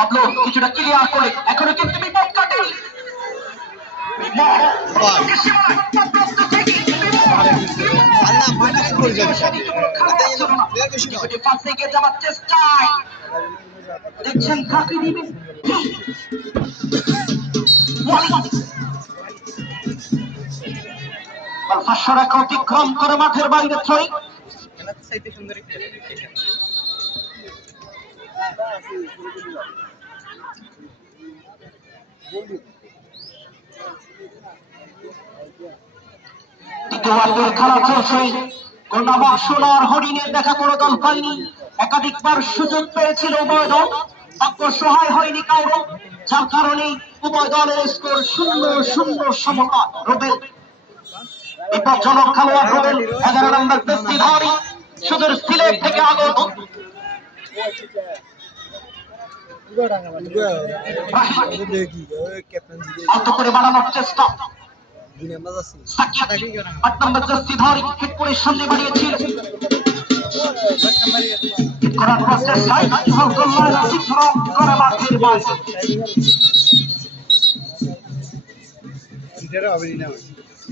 Pablo কিছুটা clear করে এখনো কিন্তু বিপদ কাটেনি। দেখছেন কাকে দিবে ফাঁসরাকে অতিক্রম করে মাঠের বাইরে থ্রোয়িং। দ্বিতীয়ার্ধের খেলা চলছে। কন্যাবাগ সোনার হরিণের দেখা কোনো দল পায়নি। একাধিকবার সুযোগ পেয়েছিল উভয় দল, ভাগ্য সহায় হয়নি কারো, যার কারণে উভয় দলের স্কোর 0-0 সমতা। রুবেল বিপজ্জনক খেলোয়াড় রুবেল 11 নম্বর দস্তিধারী সুদূর সিলেট থেকে আগত। আলতো করে বাড়ানোর চেষ্টা। 8 নম্বর দস্তিধারী হিট করে সামনে বাড়িয়েছিল। করার প্রচেষ্টা সাইড আব্দুল্লাহ অতিক্রম করে মাঠের বাইরে।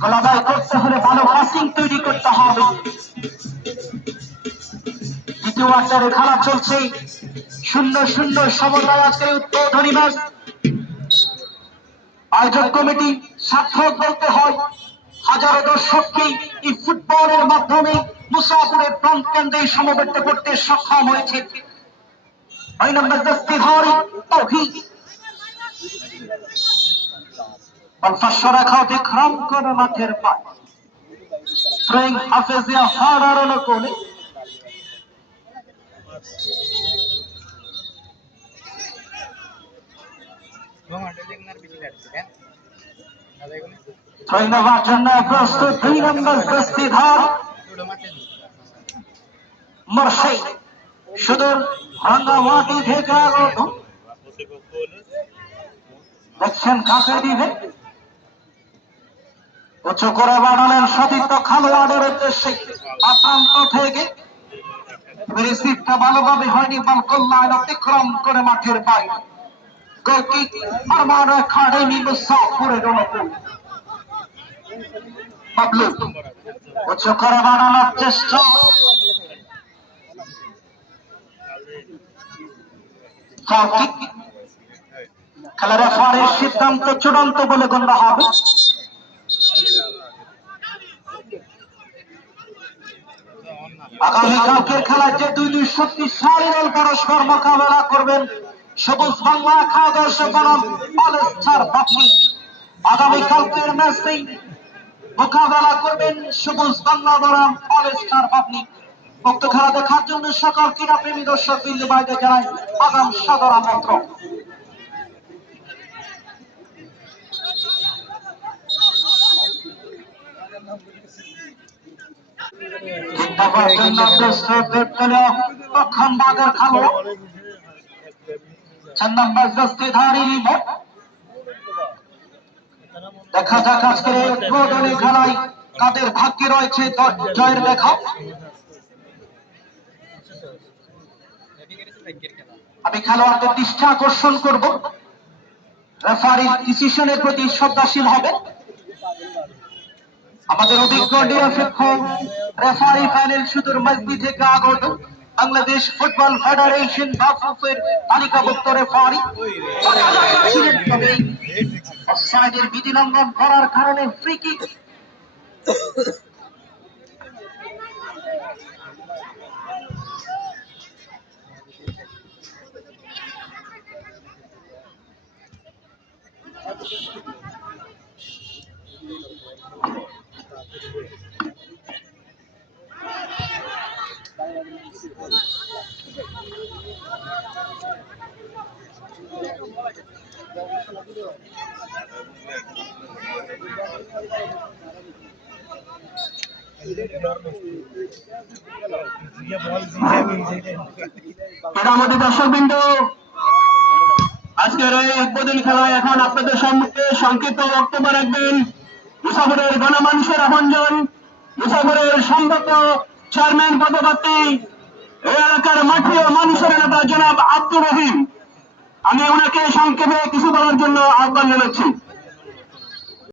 গলাদায় করতে হলে ভালো পাসিং তৈরি করতে হবে। দ্বিতীয় আচারে খেলা চলছে 0-0 সমতায়। আজকের উদ্বোধনী ম্যাচ আয়োজক কমিটি সার্থক বলতে হয়। হাজারো দর্শককে এই ফুটবলের মাধ্যমে মুসাফিরের প্রাণ কেন্দ্রে সমবেত করতে সক্ষম হয়েছে। 9 নম্বর দস্তিধারী তৌহিদ ফাঁসরাকে অতিক্রম করে মাঠের পায়। থ্রোয়িং হাফেজিয়া হারার কোণে। থ্রোয়িং নেওয়ার জন্য প্রস্তুত 2 নম্বর দস্তিধার মুর্শিদ সুদূর রাঙ্গামাটি থেকে আগত। দেখছেন কাকে দিবে। উঁচু করে বাড়ালেন সতীর্থ খেলোয়াড়ের উদ্দেশ্যে আক্রান্ত থেকে। রিসিভটা ভালোভাবে হয়নি, বল কল্যাণ অতিক্রম করে মাঠের বাইরে। গোলকিক আরমান একাডেমি মুসাফিরের অনুকূল। পাবলো উঁচু করে বাড়ানোর চেষ্টা। খেলার রেফারির সিদ্ধান্ত চূড়ান্ত বলে গণ্য হবে। আগামীকালকের খেলায় যে 2 শক্তিশালী দল পরস্পর মোকাবেলা করবেন, সবুজ বাংলা একাদশ বনাম অল স্টার বাপনি। আগামীকালকের ম্যাচে মোকাবেলা করবেন সবুজ বাংলা বনাম অল স্টার বাপনি। উক্ত খেলা দেখার জন্য সকল ক্রীড়াপ্রেমী দর্শক বিন্দু বাইরে জানায় আগাম সাদর আমন্ত্রণ। দেখা যাক আজকের এই উদ্বোধনী খেলায় কাদের ভাগ্যে রয়েছে জয়ের লেখা। আমি খেলোয়াড়দের দৃষ্টি আকর্ষণ করব, রেফারির ডিসিশনের প্রতি শ্রদ্ধাশীল হবে। আমাদের অভিজ্ঞ নিরপেক্ষ রেফারি প্যানেল সুদূর মসজিদ থেকে আগত বাংলাদেশ ফুটবল ফেডারেশন বাফুফের তালিকাভুক্ত রেফারি। অফসাইডের বিধি লঙ্ঘন করার কারণে ফ্রি কিক। দর্শকবৃন্দ, আজকের এই উদ্বোধনী খেলায় এখন আপনাদের সম্মুখে সংক্ষিপ্ত বক্তব্য রাখবেন মুসাফিরের গণমানুষের আপনজন, মুসাফিরের সম্ভাব্য চেয়ারম্যান পদপ্রার্থী, এই এলাকার মাঠে মানুষের নেতা জনাব আব্দুর রহিম। আমি ওনাকে সংক্ষেপে কিছু বলার জন্য আহ্বান জানাচ্ছি।